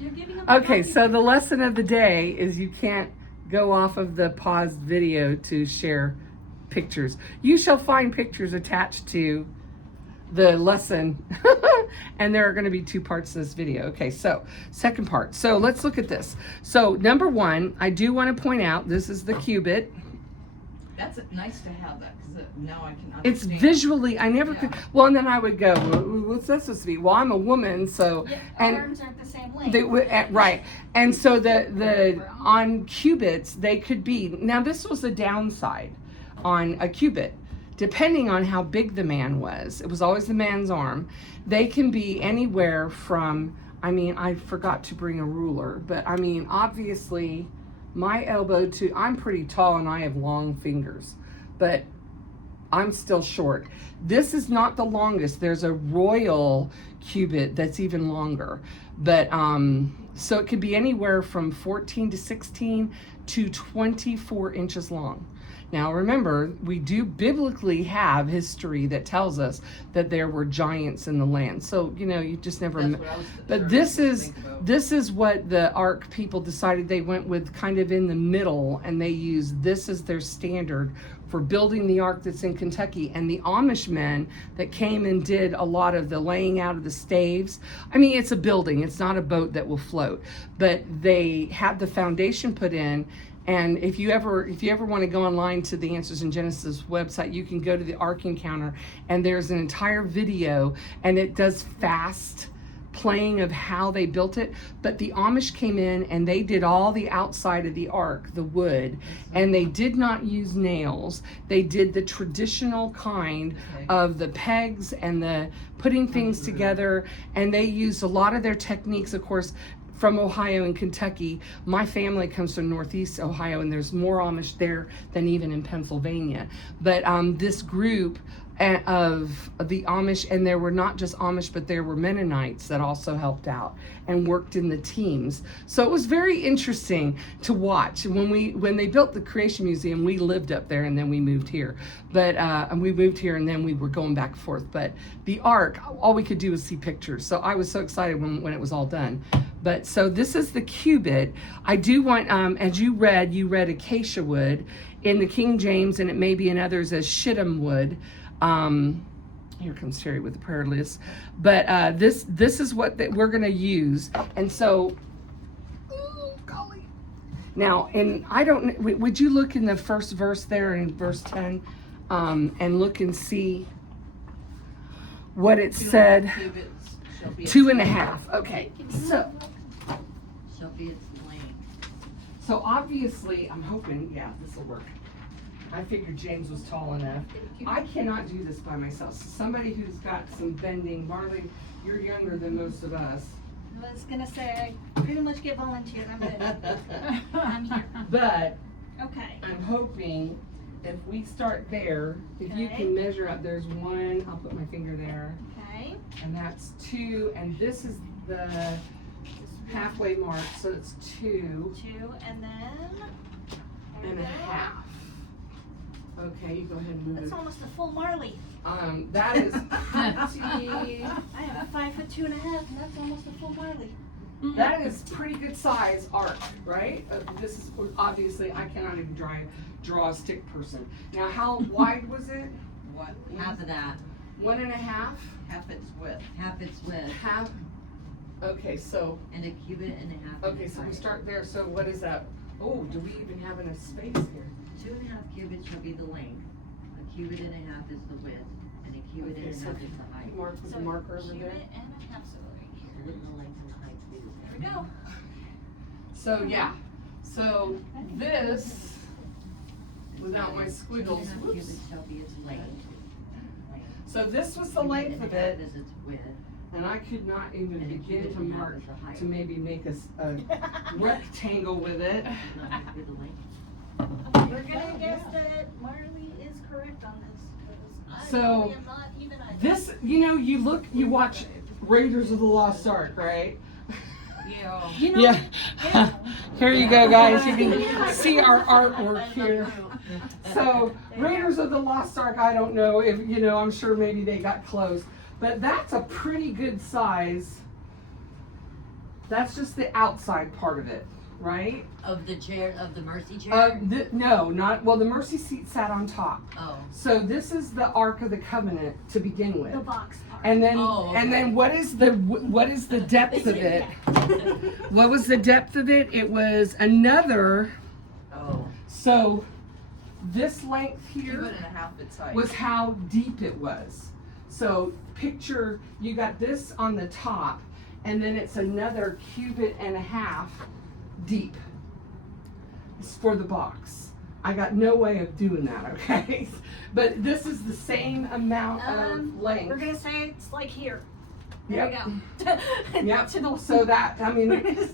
You're giving them Okay, so the lesson of the day is you can't go off of the paused video to share pictures. You shall find pictures attached to the lesson and there are going to be 2 parts to this video. Okay, so second part. So let's look at this. So number 1, I do want to point out this is the cubit. That's nice to have that because now I can understand. It's visually, I never could, well, and then I would go, well, what's that supposed to be? Well, I'm a woman, so. Yeah, and arms aren't the same length. right. And so the on cubits, they could be, now this was the downside on a cubit. Depending on how big the man was, it was always the man's arm, they can be anywhere from, I mean, I forgot to bring a ruler, but I mean, obviously, my elbow to, I'm pretty tall and I have long fingers, but I'm still short. This is not the longest. There's a royal cubit that's even longer, but so it could be anywhere from 14 to 16 to 24 inches long. Now remember, we do biblically have history that tells us that there were giants in the land. So, you know, you just never, That's what I was but this is what the Ark people decided. They went with kind of in the middle, and they used this as their standard for building the Ark that's in Kentucky. And the Amish men that came and did a lot of the laying out of the staves. I mean, it's a building, it's not a boat that will float, but they had the foundation put in. And if you ever want to go online to the Answers in Genesis website, you can go to the Ark Encounter, and there's an entire video, and it does fast playing of how they built it. But the Amish came in and they did all the outside of the Ark, the wood, and they did not use nails. They did the traditional kind of the pegs and the putting things together, and they used a lot of their techniques, of course, from Ohio and Kentucky. My family comes from Northeast Ohio, and there's more Amish there than even in Pennsylvania. But this group of the Amish, and there were not just Amish, but there were Mennonites that also helped out and worked in the teams. So it was very interesting to watch. When they built the Creation Museum, we lived up there, and then we moved here. But and we moved here, and then we were going back and forth. But the Ark, all we could do was see pictures. So I was so excited when it was all done. But so this is the cubit. I do want, as you read acacia wood in the King James, and it may be in others as shittim wood. Here comes Terry with the prayer list. But this is what we're going to use. And so, ooh, golly. Now, and I don't, would you look in the first verse there in verse 10 and look and see what it said? 2.5. Okay, so. Shall be its length. So obviously, I'm hoping, yeah, this will work. I figured James was tall enough. I cannot do this by myself. So somebody who's got some bending. Marley, you're younger than most of us. I was gonna say, I pretty much get volunteered. I'm here. But Okay. I'm hoping if we start there, if you can measure up, there's 1, I'll put my finger there, Okay. and that's 2, and this is the halfway mark, so it's 2 2, and then. and a half. Okay, you go ahead and move That's it. almost a full Marley. That is pretty, I have a 5 foot 2.5, and that's almost a full Marley. that is pretty good size Ark, right? This is, obviously, I cannot even draw a stick person. Now, how wide was it? What? Half of that. 1.5? Half its width. Half its width. Half, okay, so, And a cubit and a half. okay, so we start there, so what is that? Oh, do we even have enough space here? 2.5 cubits shall be the length. A cubit and a half is the width. And a cubit Okay, and a so half is the height. Mark with the marker over there. Cubit and a half, so right here. And the length and height be the There we go. So, yeah, so this, without my squiggles, 2.5 whoops. cubits shall be its length. So this was the Cubit length and of a half it, is its width. and I could not even And a begin cubit to and a half mark, is the height. to maybe make a rectangle with it. Not meant to be the length. We're gonna guess that Marley is correct on this, because I So, really am not even a. This, you watch Raiders of the Lost Ark, right? Yeah. You know, Yeah. Here you go, guys. You can see our artwork here. So, Raiders of the Lost Ark, I don't know if, I'm sure maybe they got close. But that's a pretty good size That's just the outside part of it, right? Of the chair, of the mercy chair? No, not, well, the mercy seat sat on top. Oh. So this is the Ark of the Covenant to begin with. The box part. And then, Oh, okay. and then what is the depth of it? What was the depth of it? It was another, Oh. so this length Cubic here and a half its height. was how deep it was. So picture, you got this on the top, and then it's another cubit and a half deep. It's for the box. I got no way of doing that, okay? But this is the same amount of length. We're gonna say it's like here. Yep. There we go. Yep. To the, So that, I mean,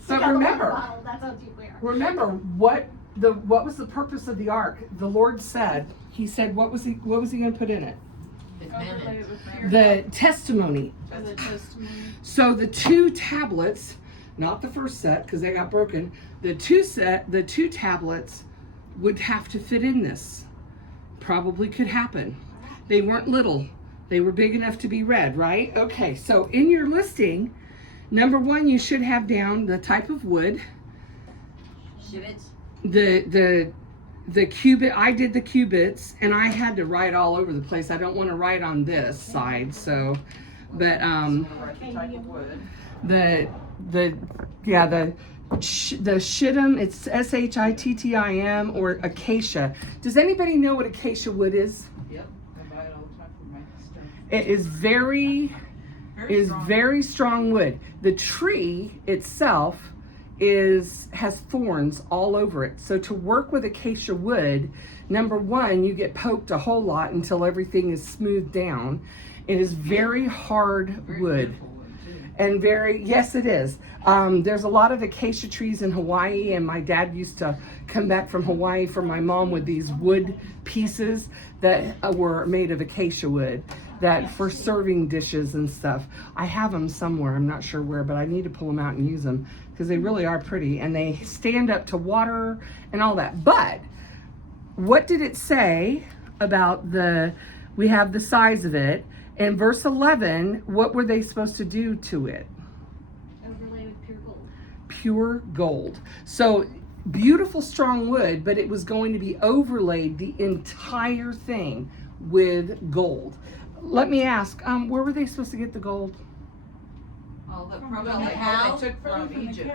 but remember, bottle, that's how deep we are. remember what was the purpose of the ark? The Lord said, He said, what was he going to put in it? It's Overlay manna. it with pure The testimony. as a testimony. So the two tablets, not the first set because they got broken. The two tablets would have to fit in this. Probably could happen. They weren't little. They were big enough to be read, right? Okay, so in your listing, number 1, you should have down the type of wood, Shivets? the cubit. I did the cubits, and I had to write all over the place. I don't want to write on this side, so, but Right, the type of wood. the shittim, it's SHITTIM or acacia. Does anybody know what acacia wood is? Yep. I buy it all the time for my stuff. It is very strong wood. The tree itself has thorns all over it. So to work with acacia wood, number 1, you get poked a whole lot until everything is smoothed down. It is very hard Very wood. beautiful wood, too. And yes, it is. There's a lot of acacia trees in Hawaii, and my dad used to come back from Hawaii for my mom with these wood pieces that were made of acacia wood, that for serving dishes and stuff. I have them somewhere, I'm not sure where, but I need to pull them out and use them because they really are pretty, and they stand up to water and all that. But what did it say about we have the size of it? In verse 11, what were they supposed to do to it? Overlay with pure gold. Pure gold. So beautiful, strong wood, but it was going to be overlaid the entire thing with gold. Let me ask, where were they supposed to get the gold? All the From probably the what cow? they took from Egypt.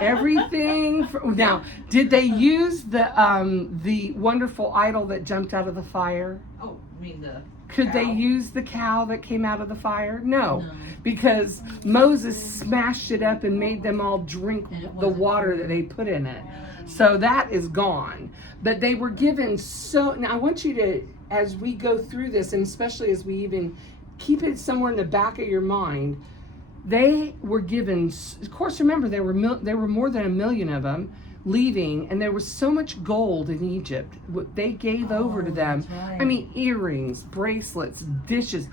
Everything. Now, did they use the wonderful idol that jumped out of the fire? Oh, I mean the Could they cow? use the cow that came out of the fire? No, No. because Moses smashed it up and made them all drink And it the wasn't water pure. that they put in it. So that is gone. But they were given now I want you to, as we go through this, and especially as we even keep it somewhere in the back of your mind, they were given, of course, remember, there were more than 1 million of them leaving, and there was so much gold in Egypt. What they gave over to them. that's right. I mean, earrings, bracelets, dishes,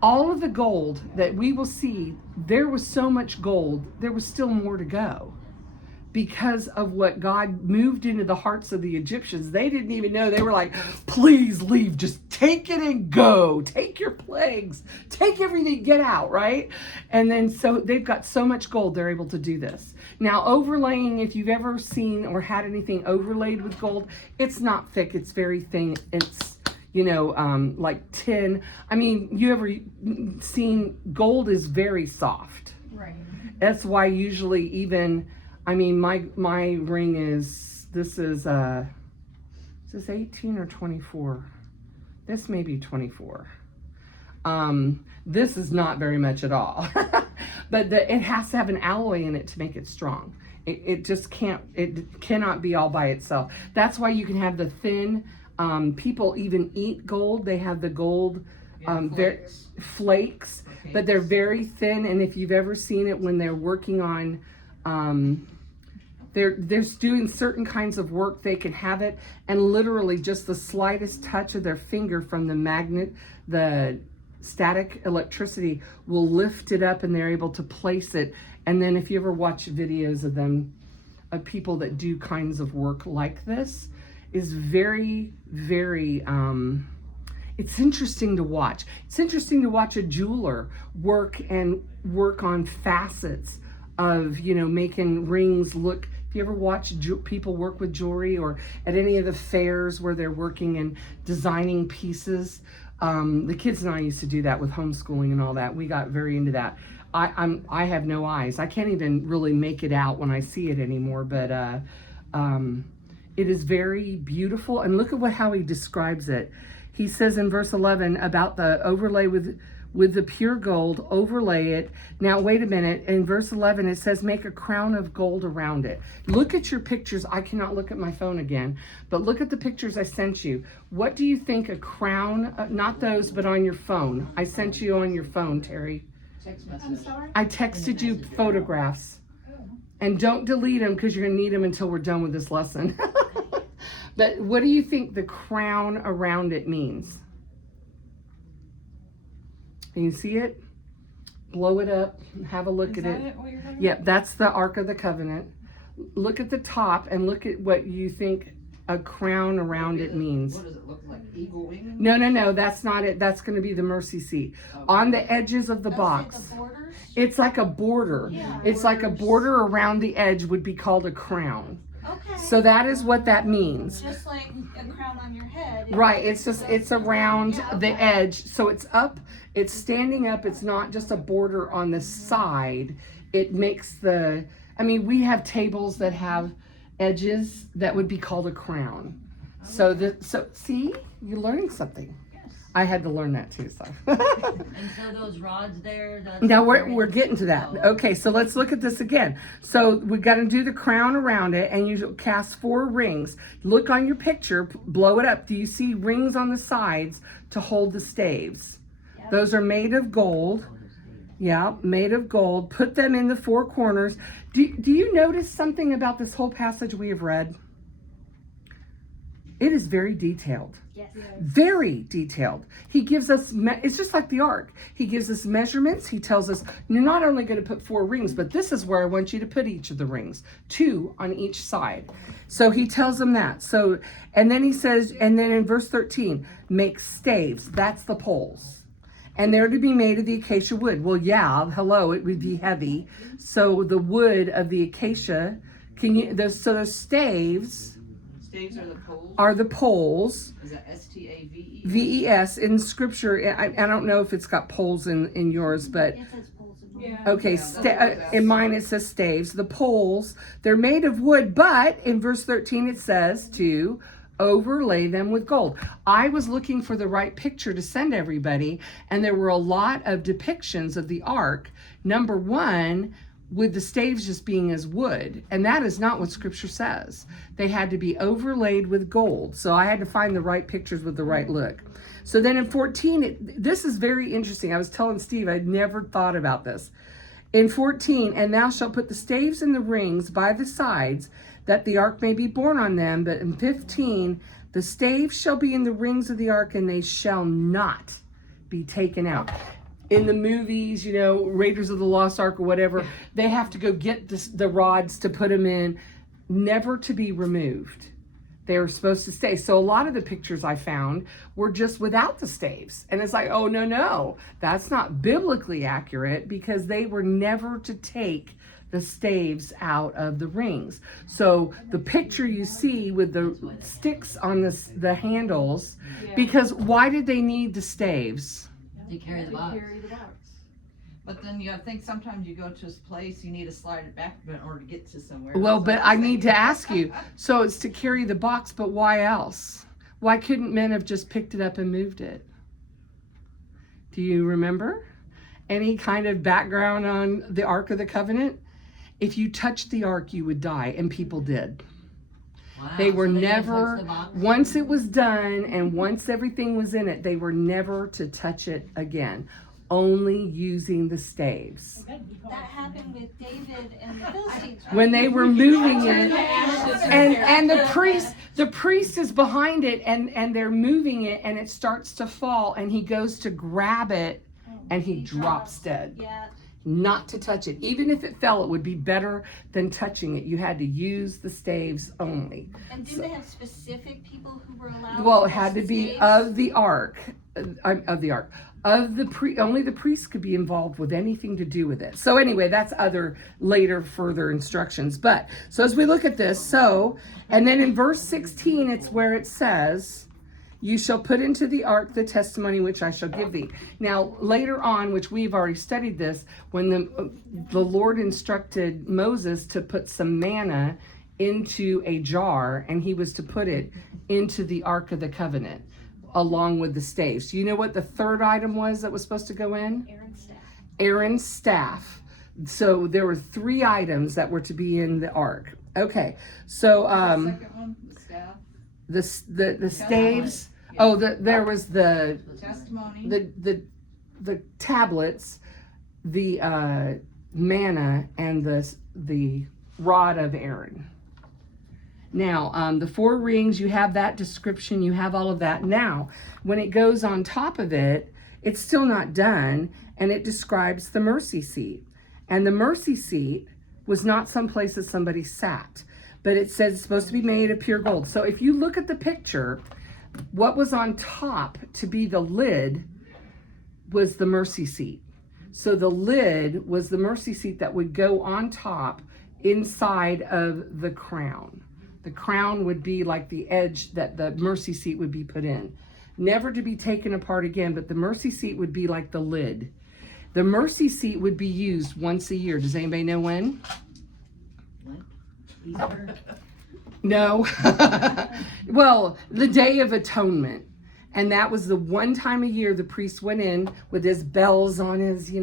all of the gold that we will see, there was so much gold, there was still more to go. Because of what God moved into the hearts of the Egyptians. They didn't even know. They were like, please leave, just take it and go. Take your plagues, take everything, get out, right? And then so they've got so much gold, they're able to do this. Now, overlaying, if you've ever seen or had anything overlaid with gold, it's not thick, it's very thin. It's, like tin. I mean, you ever seen gold is very soft. Right. That's why usually even, I mean, my ring is 18 or 24? This may be 24. This is not very much at all. But it has to have an alloy in it to make it strong. It just cannot be all by itself. That's why you can have the thin, people even eat gold. They have the gold flakes, but they're very thin. And if you've ever seen it when they're working on, they're doing certain kinds of work, they can have it, and literally just the slightest touch of their finger from the magnet, the static electricity will lift it up, and they're able to place it. And then if you ever watch videos of them, of people that do kinds of work like this, is very, very, it's interesting to watch. It's interesting to watch a jeweler work on facets of, you know, making rings look. If you ever watch people work with jewelry, or at any of the fairs where they're working and designing pieces, the kids and I used to do that with homeschooling and all that. We got very into that. I have no eyes. I can't even really make it out when I see it anymore, but it is very beautiful. And look at how he describes it. He says in verse 11 about the overlay with the pure gold, overlay it. Now, wait a minute. In verse 11, it says, make a crown of gold around it. Look at your pictures. I cannot look at my phone again, but look at the pictures I sent you. What do you think a crown, not those, but on your phone? I sent you on your phone, Terry. Text I'm message. sorry? I texted you photographs. And don't delete them because you're going to need them until we're done with this lesson. But what do you think the crown around it means? Can you see it? Blow it up. Have a look at it. What you're talking Yep, that's the Ark of the Covenant. Look at the top and look at what you think a crown around it means. What does it look like? Eagle wing? No, that's not it. That's going to be the mercy seat. On the edges of the box. The borders? It's like a border. Yeah. It's like a border around the edge would be called a crown. Okay. So that is what that means. Just like a crown on your head. Right, it's around the edge. So it's up, it's standing up, it's not just a border on the side. It makes we have tables that have edges that would be called a crown. So see, you're learning something. I had to learn that too, so. And so those rods there, that's. Now we're getting to that. Okay, so let's look at this again. So we got to do the crown around it, and you cast 4 rings. Look on your picture, blow it up. Do you see rings on the sides to hold the staves? Yep. Those are made of gold. Yeah, made of gold. Put them in the 4 corners. Do you notice something about this whole passage we have read? It is very detailed. Yes. Very detailed. He gives us, it's just like the ark. He gives us measurements. He tells us, you're not only going to put 4 rings, but this is where I want you to put each of the rings, 2 on each side. So he tells them that. So, and then he says, and then in verse 13, make staves. That's the poles. And they're to be made of the acacia wood. Well, yeah, hello, it would be heavy. So the wood of the acacia, so those staves Staves are the poles? are the poles. Is that S-T-A-V-E? VES in scripture. I don't know if it's got poles in yours, but It says poles in mine. Yeah. okay. In mine it says staves. The poles, they're made of wood, but in verse 13 it says to overlay them with gold. I was looking for the right picture to send everybody, and there were a lot of depictions of the ark. Number 1, with the staves just being as wood, and that is not what scripture says. They had to be overlaid with gold. So I had to find the right pictures with the right look. So then in 14, this is very interesting. I was telling Steve, I'd never thought about this. In 14, and thou shalt put the staves and the rings by the sides, that the ark may be borne on them. But in 15, the staves shall be in the rings of the ark, and they shall not be taken out. In the movies, Raiders of the Lost Ark or whatever, they have to go get the rods to put them in, never to be removed. They were supposed to stay. So a lot of the pictures I found were just without the staves. And it's like, oh, no, that's not biblically accurate, because they were never to take the staves out of the rings. So the picture you see with the sticks on the handles, because why did they need the staves? To carry the box. But then you gotta think, sometimes you go to this place, you need to slide it back in order to get to somewhere. Well, That's but what I I'm need saying. to ask you, so it's to carry the box, but why else? Why couldn't men have just picked it up and moved it? Do you remember? Any kind of background on the Ark of the Covenant? If you touched the Ark, you would die, and people did. Wow, They were so didn't never, touch the box? once it was done and once everything was in it, they were never to touch it again, only using the staves. That happened with David and the Philistines. Right? When they were moving it, Ashes are and there. the priest is behind it, and they're moving it, and it starts to fall, and he goes to grab it, and he drops dead. Yeah. not to touch it. Even if it fell, it would be better than touching it. You had to use the staves only. And didn't they have specific people who were allowed? Well, to it had to use be staves? of the ark, only the priest could be involved with anything to do with it. So anyway, that's other later further instructions. But so as we look at this, and then in verse 16, it's where it says, "You shall put into the ark the testimony which I shall give thee." Now, later on, which we've already studied this, when the Lord instructed Moses to put some manna into a jar, and he was to put it into the Ark of the Covenant, along with the staves. You know what the third item was that was supposed to go in? Aaron's staff. Aaron's staff. So there were 3 items that were to be in the ark. Okay, so The second one, the staff, the staves. Yeah. Oh, there was the testimony. the tablets, the manna, and the rod of Aaron. Now, the 4 rings, you have that description, you have all of that. Now, when it goes on top of it, it's still not done, and it describes the mercy seat. And the mercy seat was not someplace that somebody sat, but it says it's supposed to be made of pure gold. So if you look at the picture, what was on top to be the lid was the mercy seat. So the lid was the mercy seat that would go on top inside of the crown. The crown would be like the edge that the mercy seat would be put in. Never to be taken apart again, but the mercy seat would be like the lid. The mercy seat would be used once a year. Does anybody know when? What? Easter? No. Well, the Day of Atonement. And that was the one time a year the priest went in with his bells on his,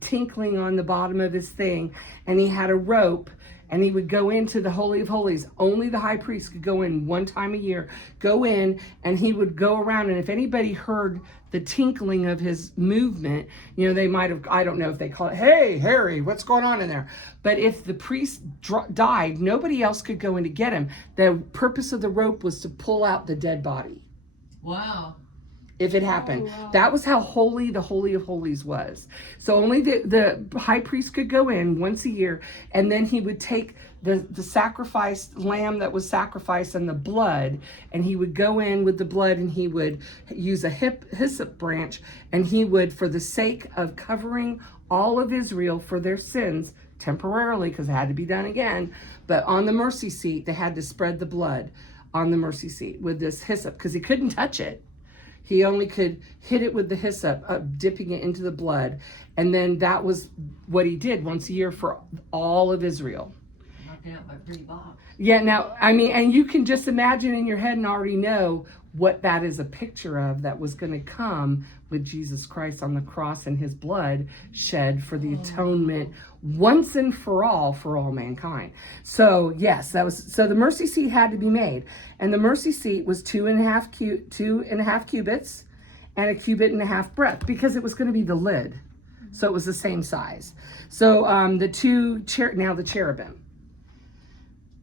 tinkling on the bottom of his thing. And he had a rope, and he would go into the Holy of Holies. Only the high priest could go in one time a year. Go in, and he would go around. And if anybody heard the tinkling of his movement, they might have, I don't know if they call it, "Hey, Harry, what's going on in there?" But if the priest died, nobody else could go in to get him. The purpose of the rope was to pull out the dead body. Wow. If it happened. wow. That was how holy the Holy of Holies was. So only the high priest could go in once a year, and then he would take the sacrificed lamb that was sacrificed and the blood, and he would go in with the blood, and he would use a hyssop branch, and he would, for the sake of covering all of Israel for their sins, temporarily, because it had to be done again, but on the mercy seat, they had to spread the blood on the mercy seat with this hyssop, because he couldn't touch it. He only could hit it with the hyssop, dipping it into the blood. And then that was what he did once a year for all of Israel. Knocking out my pretty box. Yeah, now, and you can just imagine in your head and already know what that is a picture of that was going to come with Jesus Christ on the cross and his blood shed for the atonement once and for all mankind. So yes, so the mercy seat had to be made, and the mercy seat was 2.5 cubits and 1.5 cubits breadth, because it was going to be the lid. So it was the same size. So the cherubim.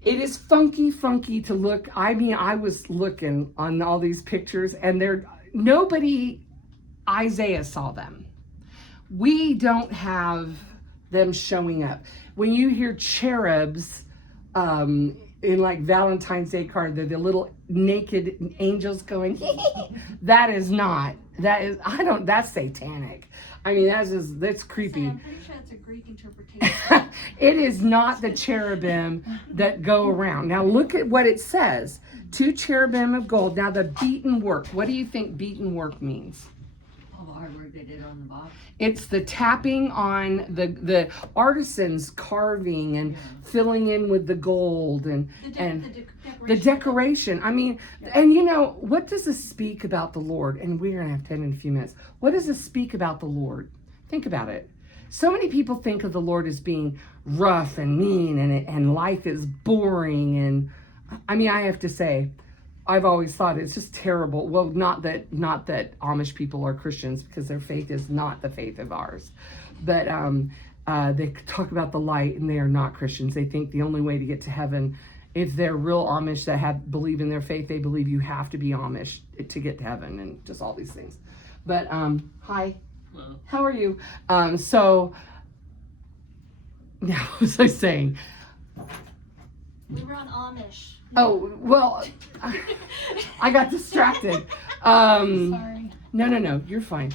It is funky to look. I was looking on all these pictures, and Isaiah saw them. We don't have them showing up. When you hear cherubs in like Valentine's Day card, they're the little naked angels going, that's satanic. That's creepy. I'm pretty sure that's a Greek interpretation. It is not the cherubim that go around. Now look at what it says. 2 cherubim of gold. Now the beaten work. What do you think beaten work means? All the hard work they did on the box. It's the tapping on the artisans carving and filling in with the gold and the decoration. And what does this speak about the Lord? And we're going to have 10 in a few minutes. What does this speak about the Lord? Think about it. So many people think of the Lord as being rough and mean, and life is boring. And I have to say, I've always thought it's just terrible. Well, not that Amish people are Christians, because their faith is not the faith of ours. But they talk about the light, and they are not Christians. They think the only way to get to heaven, if they're real Amish that believe in their faith, they believe you have to be Amish to get to heaven, and just all these things. But hi, Hello. how are you? So Now, what was I saying? We were on Amish. Oh, well, I got distracted. Sorry. No, you're fine.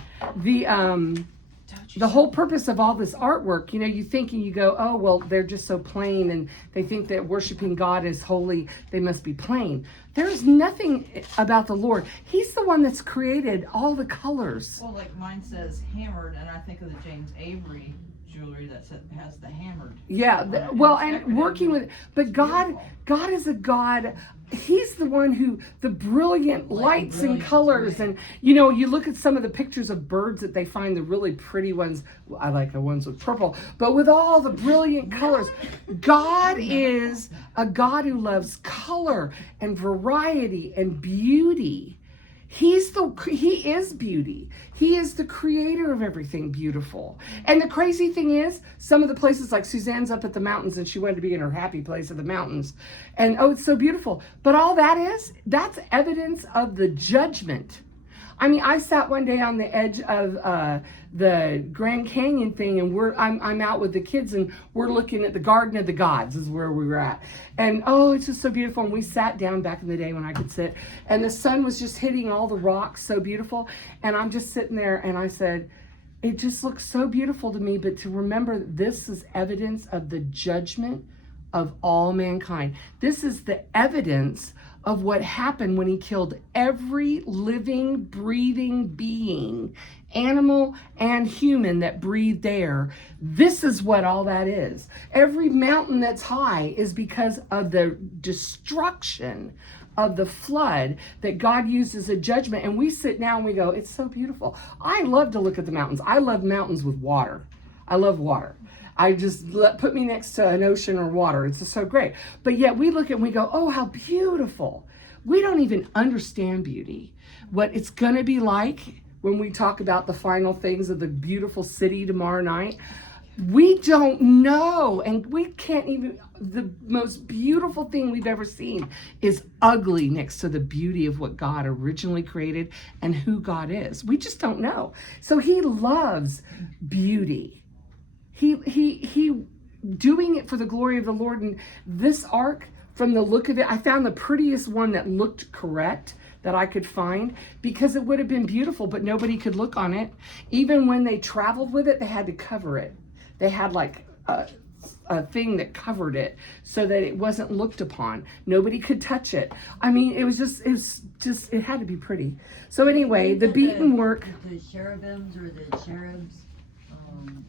The whole purpose of all this artwork, you know, you think and you go, oh, well, they're just so plain, and they think that worshiping God is holy, they must be plain. There's nothing about the Lord. He's the one that's created all the colors. Well, like mine says hammered, and I think of the James Avery jewelry that has the hammered. Yeah, well, and working with, but God is a God. He's the one who, the brilliant lights and colors, and you know, you look at some of the pictures of birds that they find, the really pretty ones. I like the ones with purple, but with all the brilliant colors. God is a God who loves color and variety and beauty. He is beauty. He is the creator of everything beautiful. And the crazy thing is, some of the places, like Suzanne's up at the mountains and she wanted to be in her happy place of the mountains. And oh, it's so beautiful. But all that's evidence of the judgment. I mean, I sat one day on the edge of the Grand Canyon thing, and I'm out with the kids, and we're looking at the Garden of the Gods is where we were at. And oh, it's just so beautiful. And we sat down back in the day when I could sit, and the sun was just hitting all the rocks, so beautiful. And I'm just sitting there, and I said, it just looks so beautiful to me, but to remember this is evidence of the judgment of all mankind. This is the evidence of what happened when he killed every living, breathing being, animal and human that breathed air. This is what all that is. Every mountain that's high is because of the destruction of the flood that God used as a judgment. And we sit now and we go, it's so beautiful. I love to look at the mountains. I love mountains with water. I love water. Put me next to an ocean or water. It's just so great. But yet we look at and we go, oh, how beautiful. We don't even understand beauty. What it's going to be like when we talk about the final things of the beautiful city tomorrow night. We don't know. And we can't even, the most beautiful thing we've ever seen is ugly next to the beauty of what God originally created and who God is. We just don't know. So he loves beauty. He doing it for the glory of the Lord. And this ark, from the look of it, I found the prettiest one that looked correct that I could find, because it would have been beautiful, but nobody could look on it. Even when they traveled with it, they had to cover it. They had like a thing that covered it so that it wasn't looked upon. Nobody could touch it. I mean, it had to be pretty. So anyway, the beaten work. The cherubims or the cherubs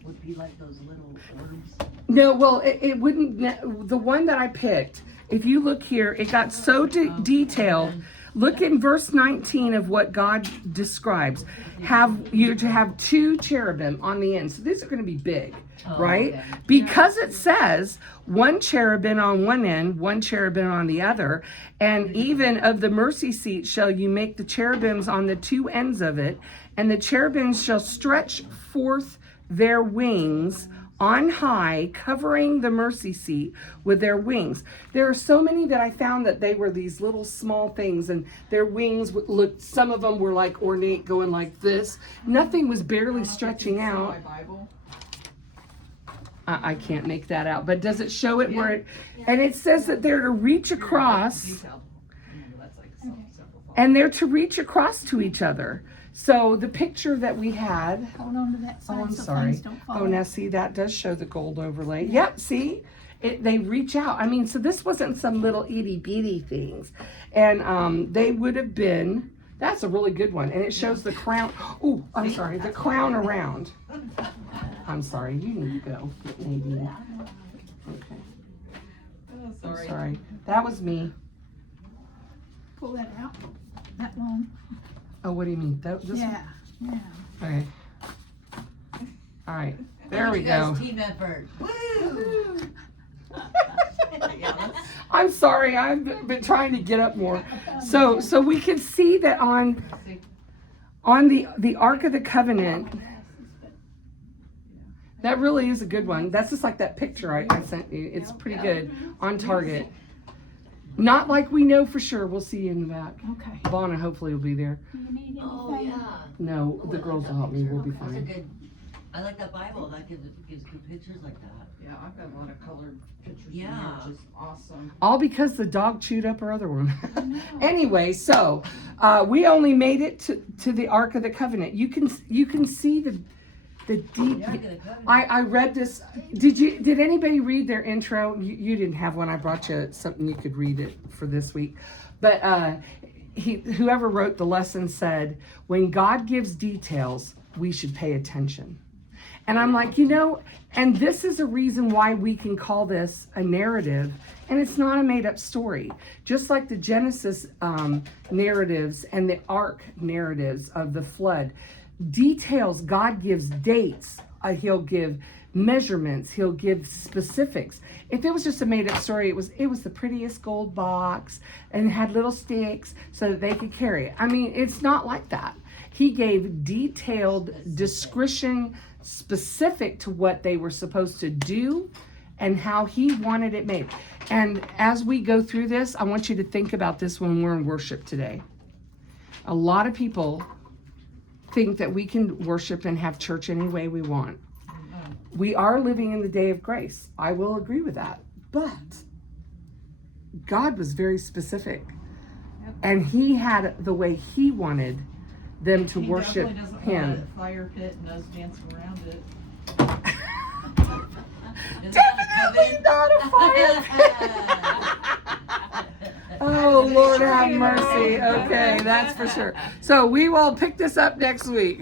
would be like those little orbs. No, well, it wouldn't. The one that I picked, if you look here, it got so detailed. Look in verse 19 of what God describes. You're to have two cherubim on the end. So these are going to be big, right? Okay. Because it says one cherubim on one end, one cherubim on the other. And even of the mercy seat shall you make the cherubims on the two ends of it. And the cherubims shall stretch forth their wings on high, covering the mercy seat with their wings. There are so many that I found that they were these little small things, and their wings looked, some of them were like ornate, going like this. Nothing was barely stretching out. I can't make that out, but does it show it where it, and it says that they're to reach across, and they're to reach across to each other. So the picture that we had, Hold on to that side. oh, I'm so sorry. things don't fall Oh, now see, that does show the gold overlay. Yep, see? They reach out. I mean, so this wasn't some little itty bitty things. And they would have been, that's a really good one. And it shows the crown. Oh, I'm sorry, the crown around. I'm sorry, you need to go. Maybe. Okay. Oh, I'm sorry. That was me. Pull that out. That one. Oh, what do you mean? This Yeah. one? Okay. All right. There we go. Team effort. Woo! I'm sorry. I've been trying to get up more. So we can see that on the Ark of the Covenant. That really is a good one. That's just like that picture I sent you. It's pretty good, on target. Not like we know for sure. We'll see you in the back. Okay. Bonnet hopefully will be there. Do you need anything? Oh, yeah. No, the girls will help me. We'll be That's a fine. good I like that Bible, that gives good pictures like that. Yeah, I've got a lot of colored pictures in Yeah. there, just awesome. All because the dog chewed up her other one. I know. Anyway, so we only made it to the Ark of the Covenant. You can see the deep. Yeah, I get a covenant. I read this. Did anybody read their intro? You didn't have one. I brought you something you could read it for this week. But whoever wrote the lesson said, when God gives details, we should pay attention. And I'm like, and this is a reason why we can call this a narrative, and it's not a made up story. Just like the Genesis narratives and the Ark narratives of the flood, details, God gives dates, he'll give measurements, he'll give specifics. If it was just a made up story, it was the prettiest gold box and had little sticks so that they could carry it. I mean, it's not like that. He gave detailed description specific to what they were supposed to do and how he wanted it made. And as we go through this, I want you to think about this when we're in worship today. A lot of people think that we can worship and have church any way we want. We are living in the day of grace. I will agree with that. But God was very specific. And he had the way he wanted them to worship He definitely doesn't him. want a fire pit and us dancing around it. Definitely not a fire pit. Oh, Lord have mercy. Okay, that's for sure. So we will pick this up next week.